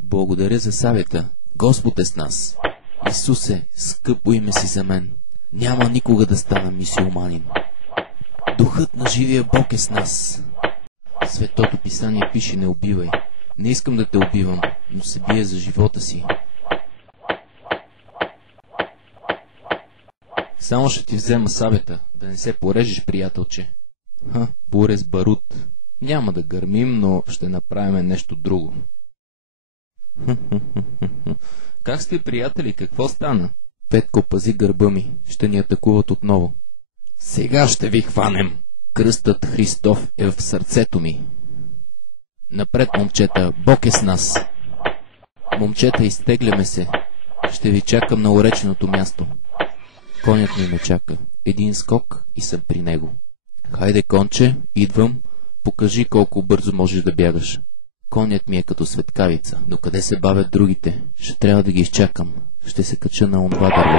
Благодаря за съвета. Господ е с нас. Исусе, скъпо име си за мен. Няма никога да стана мюсюлманин. Духът на живия Бог е с нас. Светото писание пише: не убивай. Не искам да те убивам, но се бия за живота си. Само ще ти взема сабета, да не се порежеш, приятелче. Буре с барут. Няма да гърмим, но ще направим нещо друго. Как сте, приятели? Какво стана? Петко, пази гърба ми. Ще ни атакуват отново. Сега ще ви хванем. Кръстът Христов е в сърцето ми. Напред, момчета, Бог е с нас. Момчета, изтегляме се. Ще ви чакам на уреченото място. Конят ми ме чака. Един скок и съм при него. Хайде, конче, идвам. Покажи колко бързо можеш да бягаш. Конят ми е като светкавица. Докъде се бавят другите? Ще трябва да ги изчакам. Ще се кача на онова дърво.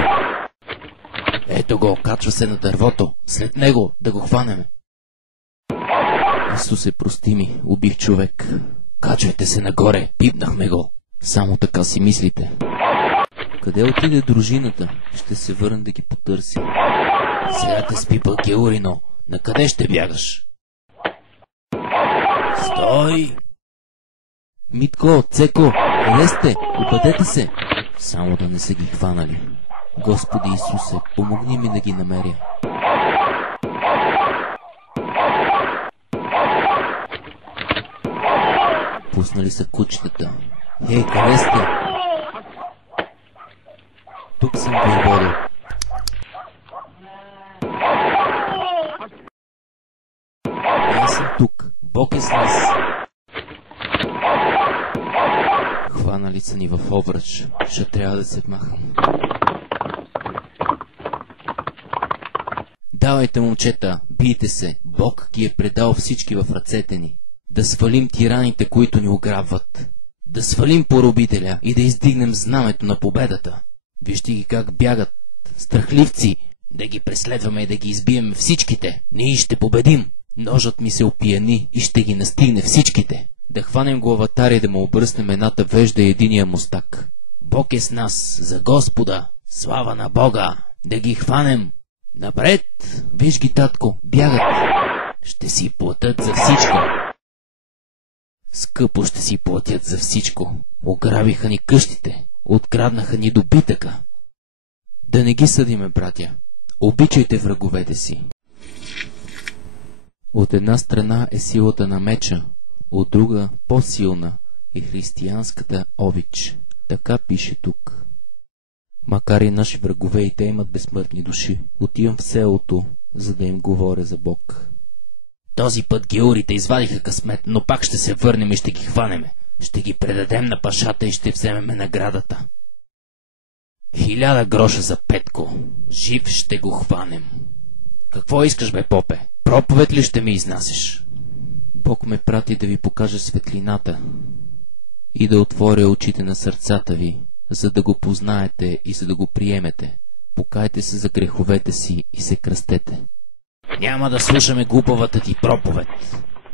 Ето го, качва се на дървото. След него, да го хванеме. Исусе, прости ми, убих човек. Качвайте се нагоре, пипнахме го. Само така си мислите. Къде отиде дружината? Ще се върна да ги потърси. Сега те спипа, Георино. На къде ще бягаш? Стой! Митко, Цеко, къде сте? Обадете се! Само да не са ги хванали. Господи Исусе, помогни ми да ги намеря. Пуснали са кучетата. Хей, къде сте? Тук съм, Войводо. Аз съм тук. Бог е с нас. Хванали са ни в обръч. Ще трябва да се махам. Давайте, момчета, бийте се. Бог ги е предал всички в ръцете ни. Да свалим тираните, които ни ограбват. Да свалим поробителя и да издигнем знамето на победата. Вижте ги как бягат. Страхливци. Да ги преследваме и да ги избием всичките. Ние ще победим. Ножът ми се опияни и ще ги настигне всичките. Да хванем главатаря и да му обръснем едната вежда и единия мустак. Бог е с нас, за Господа. Слава на Бога. Да ги хванем. Напред. Виж ги, татко, бягат. Ще си платят за всичко. Скъпо ще си платят за всичко. Ограбиха ни къщите. Откраднаха ни добитъка. Да не ги съдиме, братя. Обичайте враговете си. От една страна е силата на меча, от друга по-силна е християнската обич. Така пише тук. Макар и наши врагове и те имат безсмъртни души, отивам в селото, за да им говоря за Бог. Този път георите извадиха късмет, но пак ще се върнем и ще ги хванеме. Ще ги предадем на пашата и ще вземеме наградата. 1000 гроша за Петко. Жив ще го хванем. Какво искаш, бе, попе? Проповед ли ще ми изнасяш? Бог ме прати да ви покажа светлината и да отворя очите на сърцата ви, за да го познаете и за да го приемете. Покайте се за греховете си и се кръстете. Няма да слушаме глупавата ти проповед.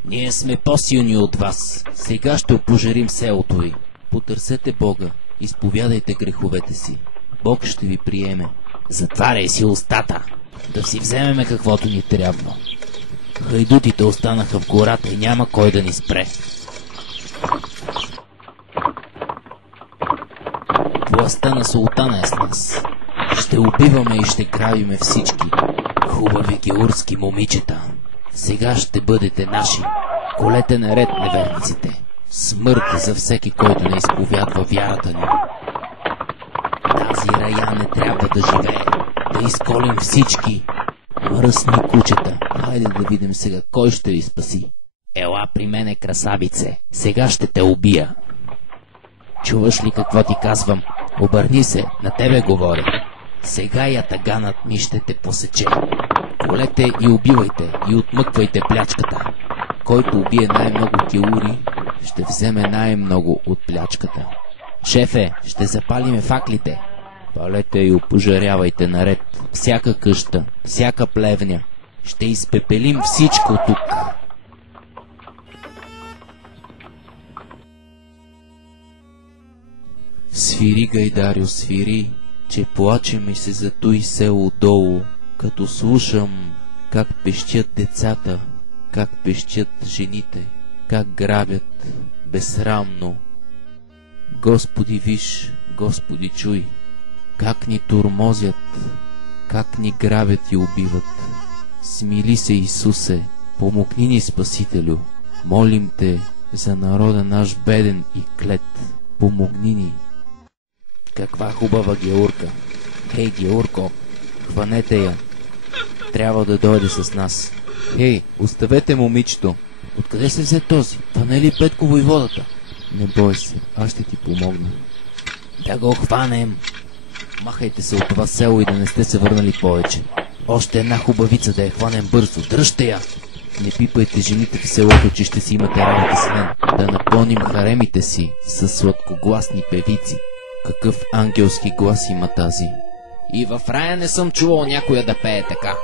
Ние сме по-силни от вас. Сега ще опожарим селото ви. Потърсете Бога, изповядайте греховете си. Бог ще ви приеме. Затваряй си устата, да си вземеме каквото ни трябва. Хайдутите останаха в гората и няма кой да ни спре. Властта на султана е с нас. Ще убиваме и ще грабиме всички. Хубави георгски момичета. Сега ще бъдете наши. Колете наред неверниците. Смърт за всеки, който не изповядва вярата ни. Тази рая не трябва да живее. Да изколим всички. Мръсни кучета. Хайде да видим сега кой ще ви спаси. Ела при мене, красавице. Сега ще те убия. Чуваш ли какво ти казвам? Обърни се, на тебе говоря. Сега ятаганът ми ще те посече. Колете и убивайте и отмъквайте плячката. Който убие най-много геури, ще вземе най-много от плячката. Шефе, ще запалиме факлите. Палете и опожарявайте наред всяка къща, всяка плевня. Ще изпепелим всичко тук. Свири, Гайдарю, свири, че плаче ми се за той село долу, като слушам как пещят децата, как пещят жените, как грабят безсрамно. Господи, виж, Господи, чуй, как ни тормозят, как ни грабят и убиват. Смили се, Исусе, помогни ни, Спасителю, молим те за народа наш беден и клет, помогни ни. Каква хубава геурка! Хей, Георко, хванете я! Трябва да дойде с нас. Хей, оставете момичето! Откъде се взе този? Това не е ли Петко войводата? Не бой се, аз ще ти помогна. Да го хванем! Махайте се от това село и да не сте се върнали повече. Още една хубавица да я хванем бързо. Дръжте я! Не пипайте жените в селото, че ще си имате работа с мен. Да напълним харемите си с сладкогласни певици. Какъв ангелски глас има тази? И в рая не съм чувал някоя да пее така.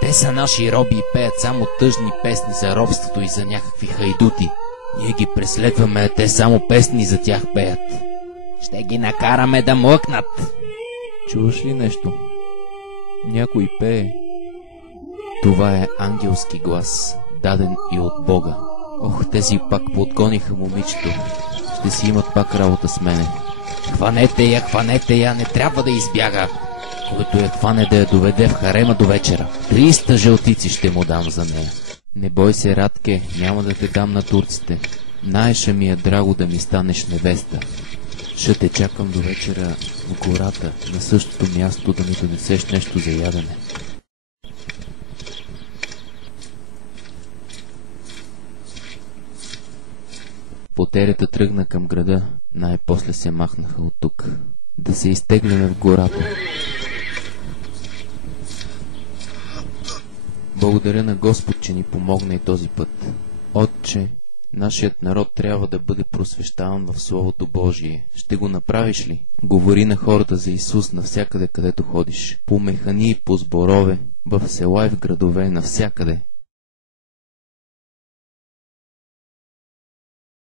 Те са наши роби и пеят само тъжни песни за робството и за някакви хайдути. Ние ги преследваме, а те само песни за тях пеят. Ще ги накараме да млъкнат. Чуваш ли нещо? Някой пее. Това е ангелски глас, даден и от Бога. Ох, тези пак подгониха момичето. Ще си имат пак работа с мене. Хванете я, не трябва да избяга. Който я хване да я доведе в харема до вечера. 300 жълтици ще му дам за нея. Не бой се, Радке, няма да те дам на турците. Наеша ми е драго да ми станеш невеста. Ще те чакам до вечера в гората, на същото място да ми донесеш нещо за ядене. Потерята тръгна към града, най-после се махнаха от тук. Да се изтегляме в гората. Благодаря на Господ, че ни помогна и този път. Отче, нашият народ трябва да бъде просвещаван в Словото Божие. Ще го направиш ли? Говори на хората за Исус навсякъде, където ходиш. По механи и по сборове, в села и в градове, навсякъде.